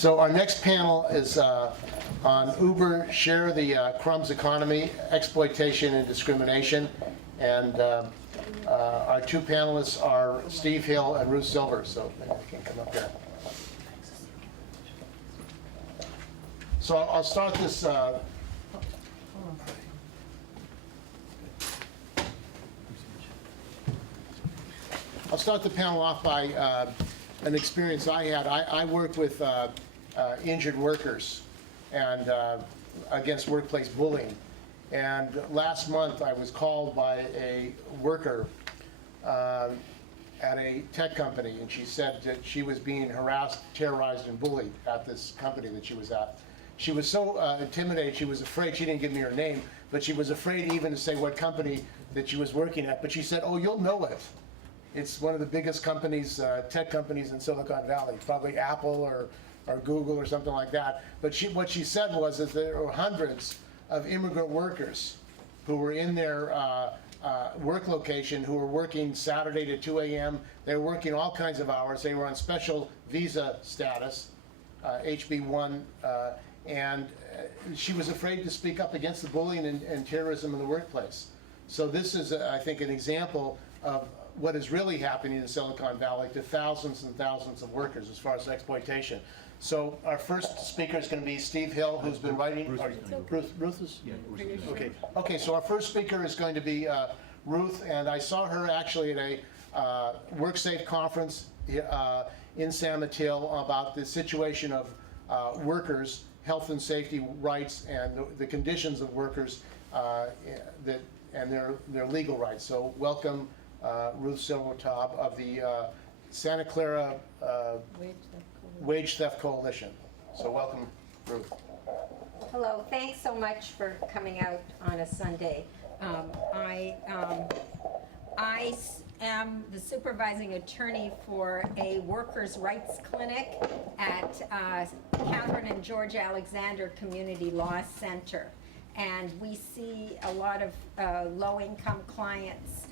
So our next panel is on Uber Share the Crumbs Economy, Exploitation and Discrimination. And our two panelists are Steve Hill and Ruth Silver. So maybe I can come up here. So I'll start this. I'll start the panel off by an experience I had. I work with injured workers and against workplace bullying. And last month I was called by a worker at a tech company, and she said that she was being harassed, terrorized, and bullied at this company that she was at. She was so intimidated, she was afraid. She didn't give me her name, but she was afraid even to say what company that she was working at. But she said, "Oh, you'll know it. It's one of the biggest companies, tech companies in Silicon Valley, probably Apple or Google or something like that." But what she said was that there were hundreds of immigrant workers who were in their work location, who were working Saturday to 2 a.m. They were working all kinds of hours. They were on special visa status, HB1, and she was afraid to speak up against the bullying and terrorism in the workplace. So this is, I think, an example of what is really happening in Silicon Valley to thousands and thousands of workers as far as exploitation. So our first speaker is going to be Steve Hill, who's been writing. Ruth is? Yeah, okay. Okay, so our first speaker is going to be Ruth, and I saw her actually at a WorkSafe conference in San Mateo about the situation of workers, health and safety rights, and the conditions of workers and their legal rights. So welcome. Ruth Silver-Taube of the Santa Clara Wage Theft Coalition. So welcome, Ruth. Hello, thanks so much for coming out on a Sunday. I am the supervising attorney for a workers' rights clinic at Catherine and George Alexander Community Law Center. And we see a lot of low-income clients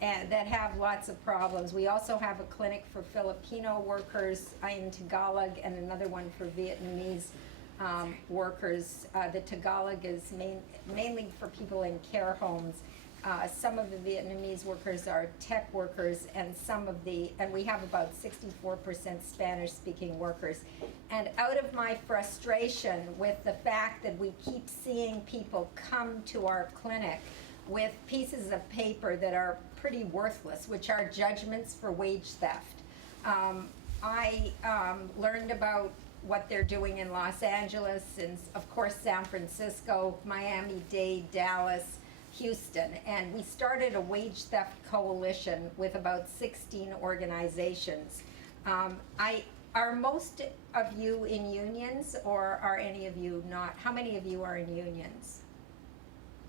and that have lots of problems. We also have a clinic for Filipino workers in Tagalog and another one for Vietnamese workers. The Tagalog is mainly for people in care homes. Some of the Vietnamese workers are tech workers, and we have about 64% Spanish-speaking workers. And out of my frustration with the fact that we keep seeing people come to our clinic with pieces of paper that are pretty worthless, which are judgments for wage theft. I learned about what they're doing in Los Angeles and, of course, San Francisco, Miami-Dade, Dallas, Houston, and we started a wage theft coalition with about 16 organizations. Are most of you in unions, or are any of you not? How many of you are in unions?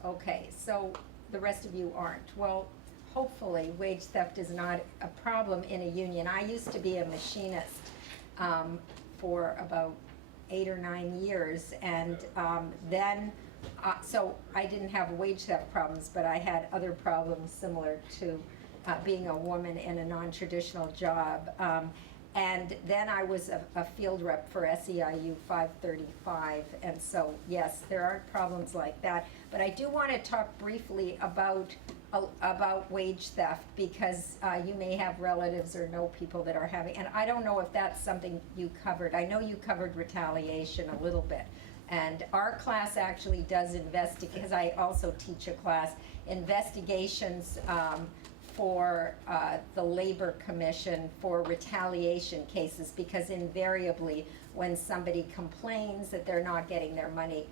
Okay, so the rest of you aren't. Well, hopefully wage theft is not a problem in a union. I used to be a machinist for about 8 or 9 years, and then so I didn't have wage theft problems, but I had other problems similar to being a woman in a non-traditional job. And then I was a field rep for SEIU 535, and so yes, there are problems like that. But I do want to talk briefly about wage theft, because you may have relatives or know people that are having, and I don't know if that's something you covered. I know you covered retaliation a little bit. And our class actually does investigate, because I also teach a class, investigations for the Labor Commission for retaliation cases, because invariably when somebody complains that they're not getting their money,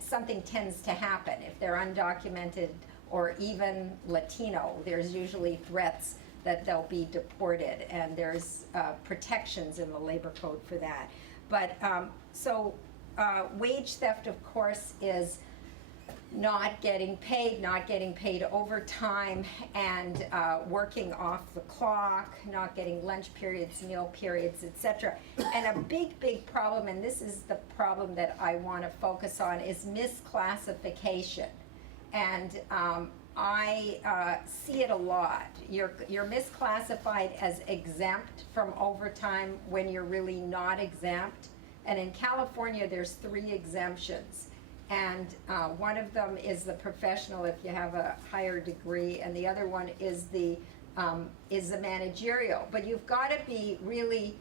something tends to happen. If they're undocumented or even Latino, there's usually threats that they'll be deported, and there's protections in the labor code for that. But wage theft, of course, is not getting paid overtime, and working off the clock, not getting lunch periods, meal periods, etc. And a big problem, and this is the problem that I want to focus on, is misclassification. And I see it a lot. You're misclassified as exempt from overtime when you're really not exempt. And in California, there's 3 exemptions. And one of them is the professional if you have a higher degree, and the other one is the managerial. But you've got to be really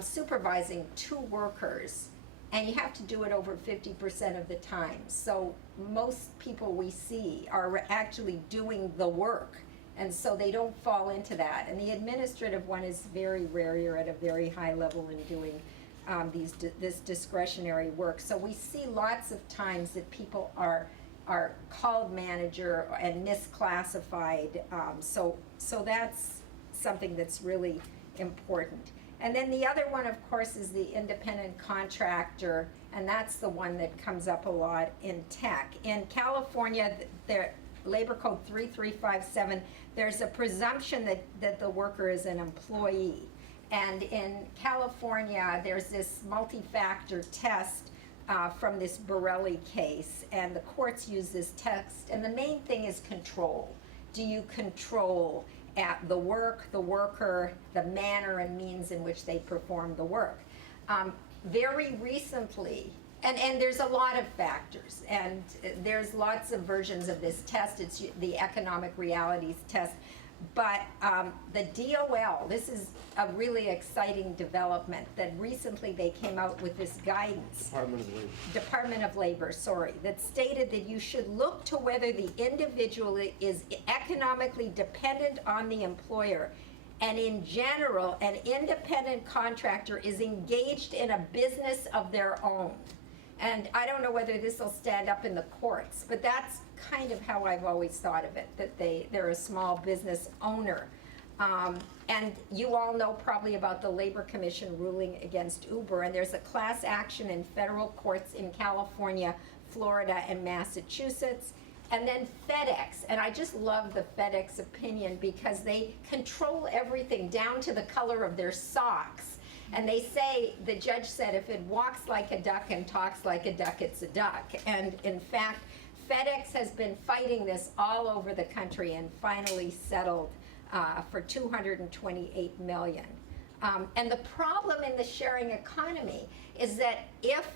supervising 2 workers, and you have to do it over 50% of the time. So most people we see are actually doing the work, and so they don't fall into that. And the administrative one is very rare. You're at a very high level in doing this discretionary work. So we see lots of times that people are called manager and misclassified. So that's something that's really important. And then the other one, of course, is the independent contractor, and that's the one that comes up a lot in tech. In California, their Labor Code 3357, there's a presumption that the worker is an employee. And in California, there's this multi-factor test from this Borelli case, and the courts use this test, and the main thing is control. Do you control at the work, the worker, the manner and means in which they perform the work? Very recently, and there's a lot of factors, and there's lots of versions of this test. It's the economic realities test. But the DOL, this is a really exciting development, that recently they came out with this guidance. Department of Labor, sorry, that stated that you should look to whether the individual is economically dependent on the employer, and in general, an independent contractor is engaged in a business of their own. And I don't know whether this will stand up in the courts, but that's kind of how I've always thought of it, that they're a small business owner. And you all know probably about the Labor Commission ruling against Uber, and there's a class action in federal courts in California, Florida, and Massachusetts. And then FedEx, and I just love the FedEx opinion because they control everything down to the color of their socks. And they say, the judge said, if it walks like a duck and talks like a duck, it's a duck. And in fact, FedEx has been fighting this all over the country and finally settled for $228 million. And the problem in the sharing economy is that if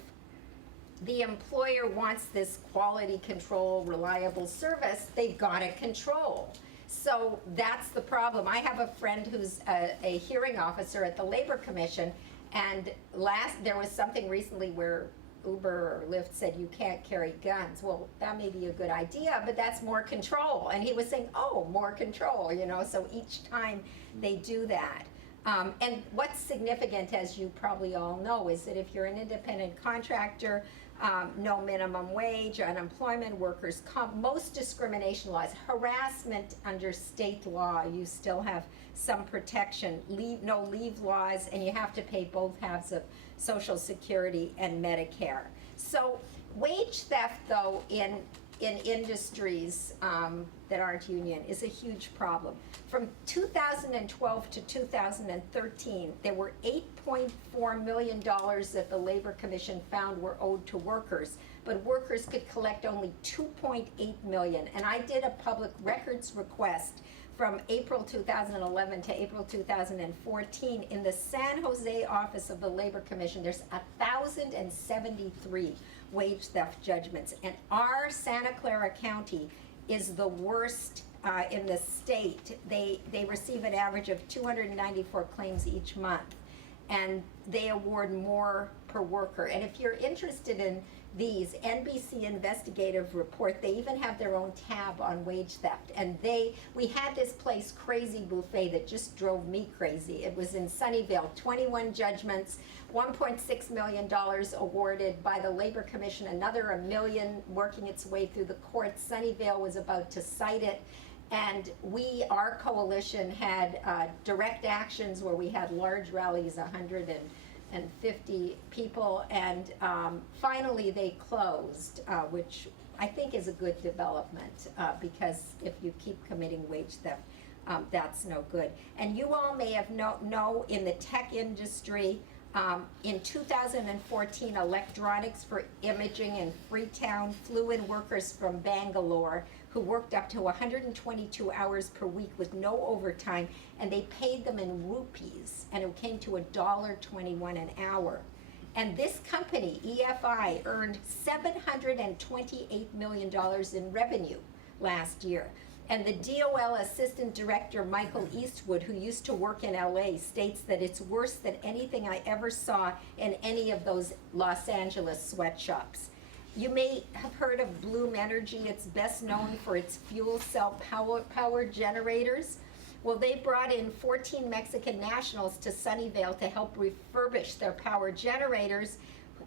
the employer wants this quality control, reliable service, they've got to control. So that's the problem. I have a friend who's a hearing officer at the Labor Commission, and there was something recently where Uber or Lyft said you can't carry guns. Well, that may be a good idea, but that's more control. And he was saying, oh, more control, so each time they do that. And what's significant, as you probably all know, is that if you're an independent contractor, no minimum wage, unemployment, workers' comp, most discrimination laws, harassment under state law, you still have some protection, no leave laws, and you have to pay both halves of Social Security and Medicare. So wage theft, though, in industries that aren't union is a huge problem. From 2012 to 2013, there were $8.4 million that the Labor Commission found were owed to workers, but workers could collect only $2.8 million. And I did a public records request from April 2011 to April 2014 in the San Jose office of the Labor Commission. There's 1,073 wage theft judgments, and our Santa Clara County is the worst in the state. They receive an average of 294 claims each month, and they award more per worker. And if you're interested in these, NBC Investigative Report, they even have their own tab on wage theft. And we had this place, Crazy Buffet, that just drove me crazy. It was in Sunnyvale, 21 judgments, $1.6 million awarded by the Labor Commission, another $1 million working its way through the courts. Sunnyvale was about to cite it. And our coalition had direct actions where we had large rallies, 150 people, and finally they closed, which I think is a good development because if you keep committing wage theft, that's no good. And you all may have know in the tech industry, in 2014, Electronics for Imaging in Freetown flew in workers from Bangalore who worked up to 122 hours per week with no overtime, and they paid them in rupees, and it came to $1.21 an hour. And this company, EFI, earned $728 million in revenue last year. And the DOL Assistant Director, Michael Eastwood, who used to work in LA, states that it's worse than anything I ever saw in any of those Los Angeles sweatshops. You may have heard of Bloom Energy. It's best known for its fuel cell power generators. Well, they brought in 14 Mexican nationals to Sunnyvale to help refurbish their power generators,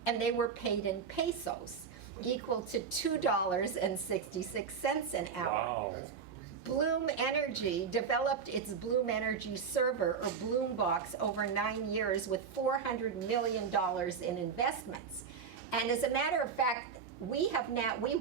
and they were paid in pesos, equal to $2.66 an hour. Wow. Bloom Energy developed its Bloom Energy server, or Bloom Box, over 9 years with $400 million in investments. And as a matter of fact, we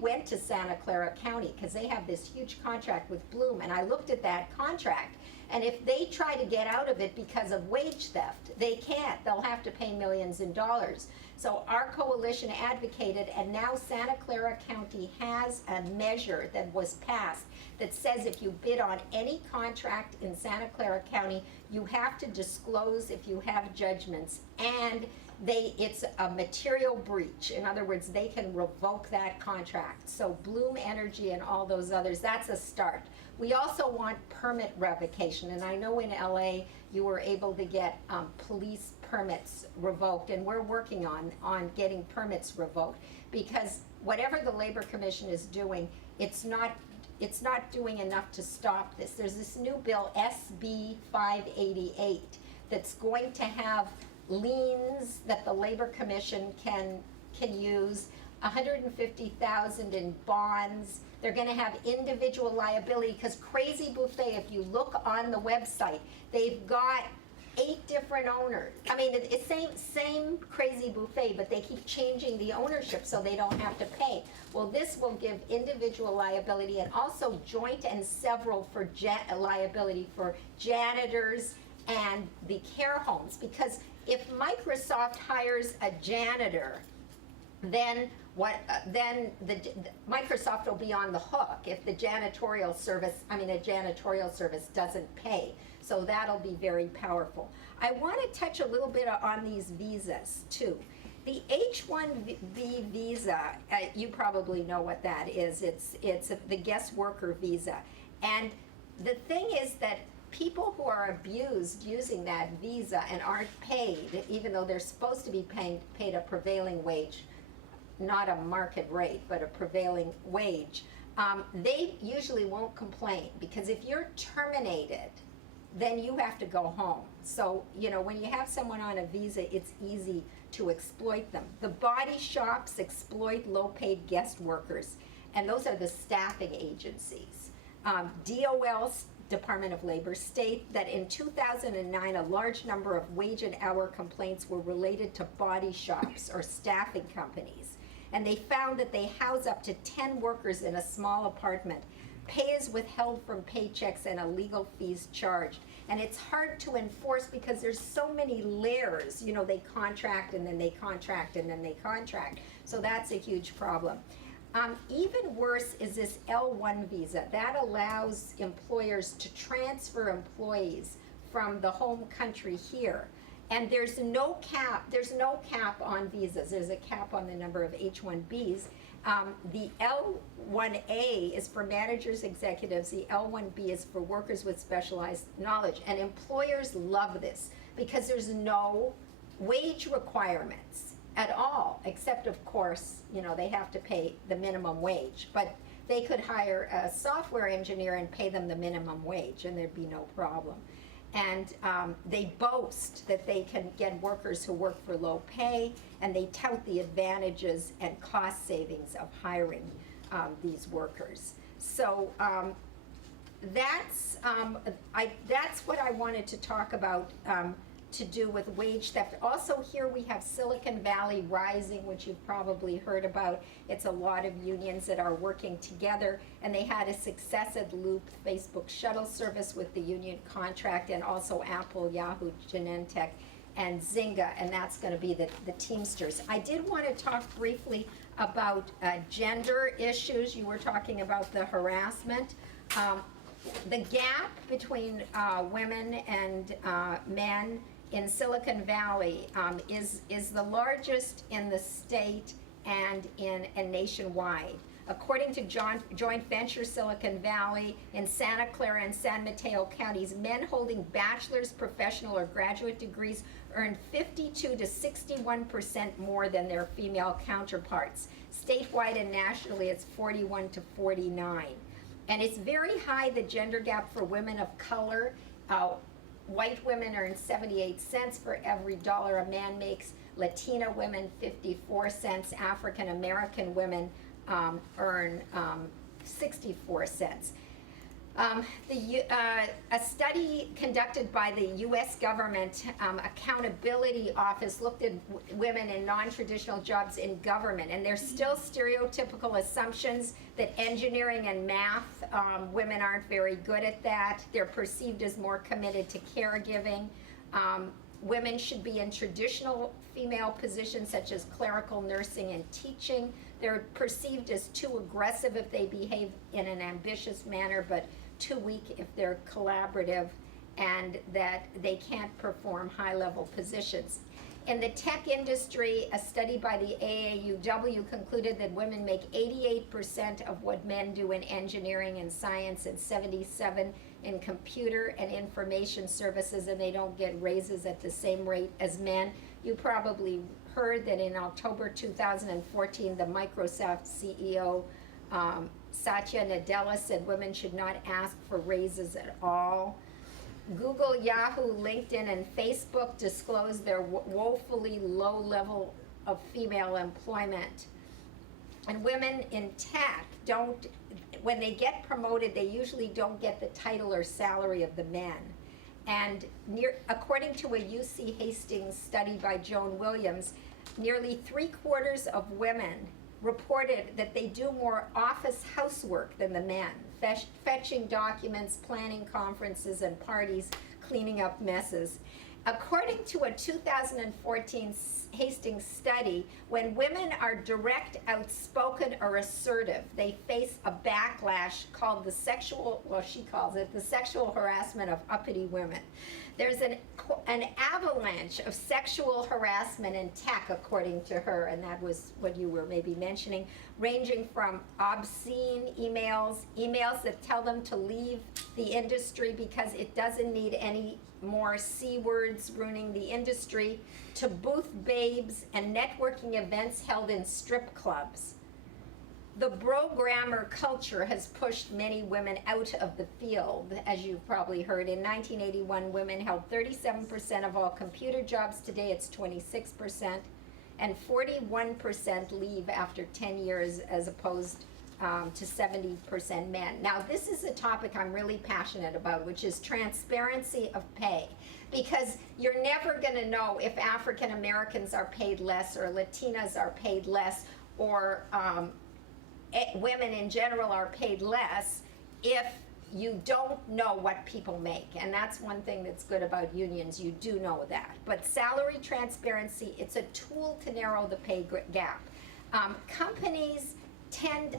went to Santa Clara County because they have this huge contract with Bloom, and I looked at that contract, and if they try to get out of it because of wage theft, they can't. They'll have to pay millions in dollars. So our coalition advocated, and now Santa Clara County has a measure that was passed that says if you bid on any contract in Santa Clara County, you have to disclose if you have judgments, and it's a material breach. In other words, they can revoke that contract. So Bloom Energy and all those others, that's a start. We also want permit revocation, and I know in LA you were able to get police permits revoked, and we're working on getting permits revoked, because whatever the Labor Commission is doing, it's not doing enough to stop this. There's this new bill, SB 588, that's going to have liens that the Labor Commission can use, $150,000 in bonds. They're going to have individual liability, because Crazy Buffet, if you look on the website, they've got 8 different owners. I mean, it's same Crazy Buffet, but they keep changing the ownership so they don't have to pay. Well, this will give individual liability and also joint and several for liability for janitors and the care homes, because if Microsoft hires a janitor, then Microsoft will be on the hook if the janitorial service doesn't pay. So that'll be very powerful. I want to touch a little bit on these visas too. The H-1B visa, you probably know what that is. It's the guest worker visa. And the thing is that people who are abused using that visa and aren't paid, even though they're supposed to be paid a prevailing wage, not a market rate, but a prevailing wage, they usually won't complain, because if you're terminated, then you have to go home. So, when you have someone on a visa, it's easy to exploit them. The body shops exploit low-paid guest workers, and those are the staffing agencies. DOL's Department of Labor state that in 2009, a large number of wage and hour complaints were related to body shops or staffing companies. And they found that they house up to 10 workers in a small apartment. Pay is withheld from paychecks and illegal fees charged. And it's hard to enforce because there's so many layers. They contract and then they contract and then they contract. So that's a huge problem. Even worse is this L1 visa. That allows employers to transfer employees from the home country here. And there's no cap on visas. There's a cap on the number of H-1Bs. The L-1A is for managers, executives. The L-1B is for workers with specialized knowledge. And employers love this because there's no wage requirements at all, except of course, they have to pay the minimum wage. But they could hire a software engineer and pay them the minimum wage, and there'd be no problem. And they boast that they can get workers who work for low pay, and they tout the advantages and cost savings of hiring these workers. So that's what I wanted to talk about to do with wage theft. Also here we have Silicon Valley Rising, which you've probably heard about. It's a lot of unions that are working together, and they had a successive loop Facebook shuttle service with the union contract, and also Apple, Yahoo, Genentech, and Zynga, and that's going to be the Teamsters. I did want to talk briefly about gender issues. You were talking about the harassment. The gap between women and men in Silicon Valley is the largest in the state and nationwide. According to Joint Venture Silicon Valley, in Santa Clara and San Mateo counties, men holding bachelor's, professional, or graduate degrees earn 52 to 61% more than their female counterparts. Statewide and nationally, it's 41 to 49. And it's very high, the gender gap for women of color. White women earn 78 cents for every dollar a man makes. Latina women, 54 cents. African American women earn 64 cents. A study conducted by the U.S. Government Accountability Office looked at women in non-traditional jobs in government, and there's still stereotypical assumptions that engineering and math, women aren't very good at that. They're perceived as more committed to caregiving. Women should be in traditional female positions such as clerical, nursing, and teaching. They're perceived as too aggressive if they behave in an ambitious manner, but too weak if they're collaborative, and that they can't perform high-level positions. In the tech industry, a study by the AAUW concluded that women make 88% of what men do in engineering and science, and 77% in computer and information services, and they don't get raises at the same rate as men. You probably heard that in October 2014, the Microsoft CEO, Satya Nadella, said women should not ask for raises at all. Google, Yahoo, LinkedIn, and Facebook disclosed their woefully low level of female employment. And women in tech when they get promoted, they usually don't get the title or salary of the men. And according to a UC Hastings study by Joan Williams, nearly 3/4 of women reported that they do more office housework than the men, fetching documents, planning conferences and parties, cleaning up messes. According to a 2014 Hastings study, when women are direct, outspoken, or assertive, they face a backlash called she calls it the sexual harassment of uppity women. There's an avalanche of sexual harassment in tech, according to her, and that was what you were maybe mentioning, ranging from obscene emails that tell them to leave the industry because it doesn't need any more C words ruining the industry, to booth babes and networking events held in strip clubs. The programmer culture has pushed many women out of the field, as you've probably heard. In 1981, women held 37% of all computer jobs. Today it's 26%, and 41% leave after 10 years as opposed to 70% men. Now, this is a topic I'm really passionate about, which is transparency of pay. Because you're never going to know if African Americans are paid less, or Latinas are paid less, or women in general are paid less, if you don't know what people make. And that's one thing that's good about unions, you do know that. But salary transparency, it's a tool to narrow the pay gap. Companies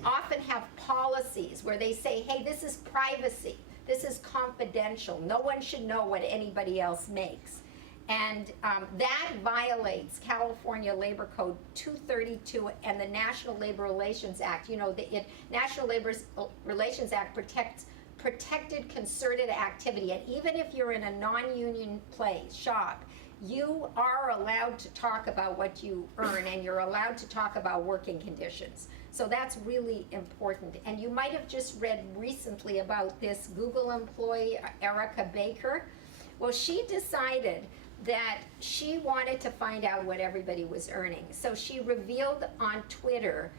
often have policies where they say, hey, this is privacy, this is confidential, no one should know what anybody else makes. And that violates California Labor Code 232 and the National Labor Relations Act. You know, the National Labor Relations Act protects protected concerted activity. And even if you're in a non-union shop, you are allowed to talk about what you earn, and you're allowed to talk about working conditions. So that's really important. And you might have just read recently about this Google employee, Erica Baker. Well, she decided that she wanted to find out what everybody was earning. So she revealed on Twitter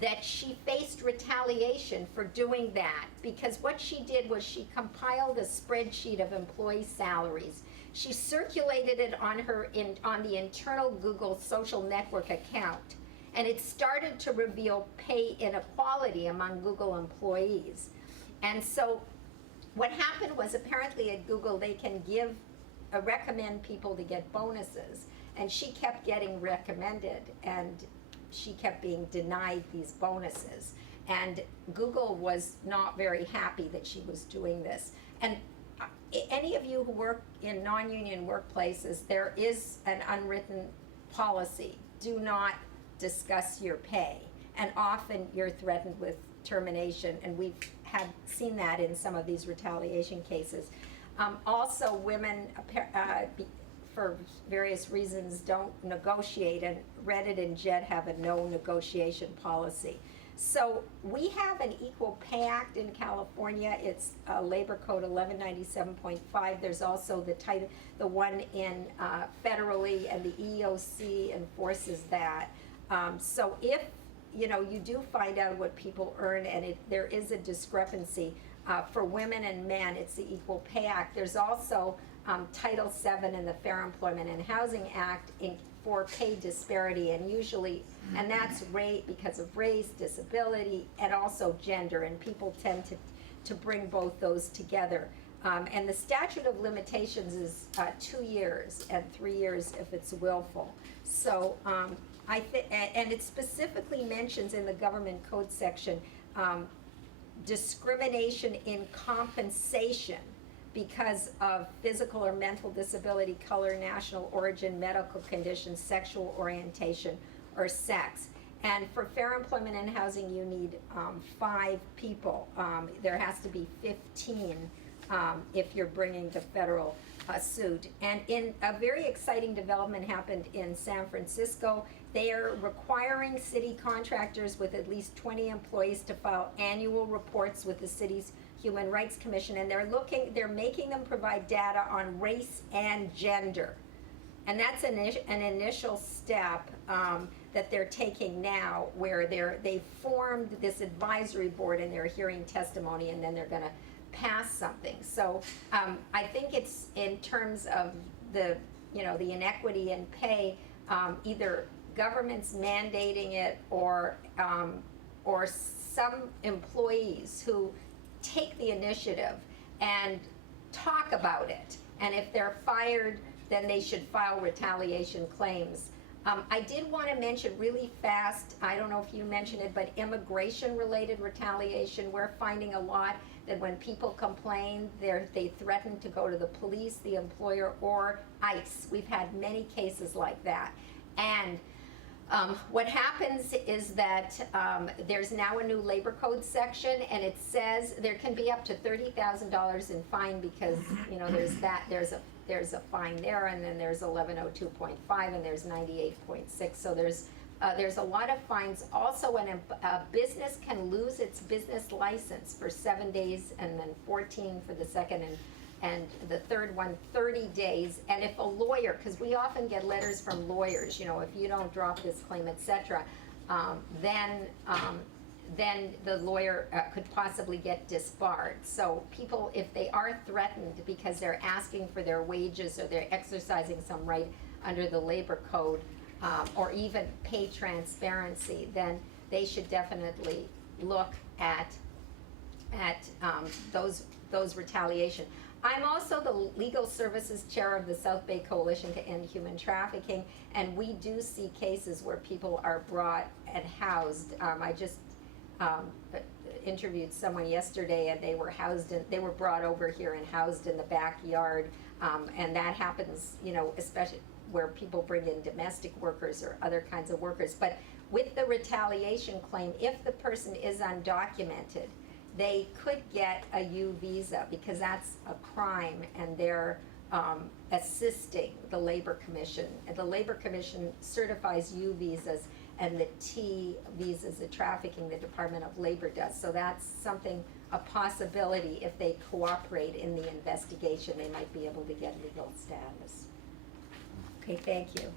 that she faced retaliation for doing that, because what she did was she compiled a spreadsheet of employee salaries. She circulated it on the internal Google social network account, and it started to reveal pay inequality among Google employees. And so what happened was, apparently at Google, they can give recommend people to get bonuses. And she kept getting recommended, and she kept being denied these bonuses. And Google was not very happy that she was doing this. And any of you who work in non-union workplaces, there is an unwritten policy. Do not discuss your pay. And often you're threatened with termination, and we've seen that in some of these retaliation cases. Also, women, for various reasons, don't negotiate, and Reddit and Jet have a no negotiation policy. So we have an Equal Pay Act in California. It's Labor Code 1197.5. There's also the one in federally, and the EEOC enforces that. So if you do find out what people earn, and there is a discrepancy for women and men, it's the Equal Pay Act. There's also Title VII in the Fair Employment and Housing Act for pay disparity, and usually, and that's because of race, disability, and also gender, and people tend to bring both those together. And the statute of limitations is 2 years and 3 years if it's willful. So and it specifically mentions in the government code section discrimination in compensation because of physical or mental disability, color, national origin, medical condition, sexual orientation, or sex. And for fair employment and housing, you need 5 people. There has to be 15 if you're bringing the federal suit. And in a very exciting development happened in San Francisco. They are requiring city contractors with at least 20 employees to file annual reports with the city's Human Rights Commission, and they're making them provide data on race and gender. And that's an initial step that they're taking now, where they've formed this advisory board and they're hearing testimony, and then they're gonna pass something. So I think it's in terms of the inequity in pay, either government's mandating it or some employees who take the initiative and talk about it. And if they're fired, then they should file retaliation claims. I did want to mention really fast, I don't know if you mentioned it, but immigration-related retaliation. We're finding a lot that when people complain, they threaten to go to the police, the employer, or ICE. We've had many cases like that. And what happens is that there's now a new labor code section, and it says there can be up to $30,000 in fine because there's a fine there, and then there's 1102.5, and there's 98.6. So there's a lot of fines. Also, when a business can lose its business license for 7 days, and then 14 for the second, and the third one, 30 days. And if a lawyer, because we often get letters from lawyers, if you don't drop this claim, etc., then the lawyer could possibly get disbarred. So people, if they are threatened because they're asking for their wages or they're exercising some right under the labor code, or even pay transparency, then they should definitely look at those retaliation. I'm also the legal services chair of the South Bay Coalition to End Human Trafficking, and we do see cases where people are brought and housed. I just interviewed someone yesterday, and they were brought over here and housed in the backyard, and that happens, especially where people bring in domestic workers or other kinds of workers. But with the retaliation claim, if the person is undocumented, they could get a U visa because that's a crime, and they're assisting the Labor Commission. And the Labor Commission certifies U visas, and the T visas, the trafficking, the Department of Labor does. So that's a possibility. If they cooperate in the investigation, they might be able to get legal status. Okay, thank you.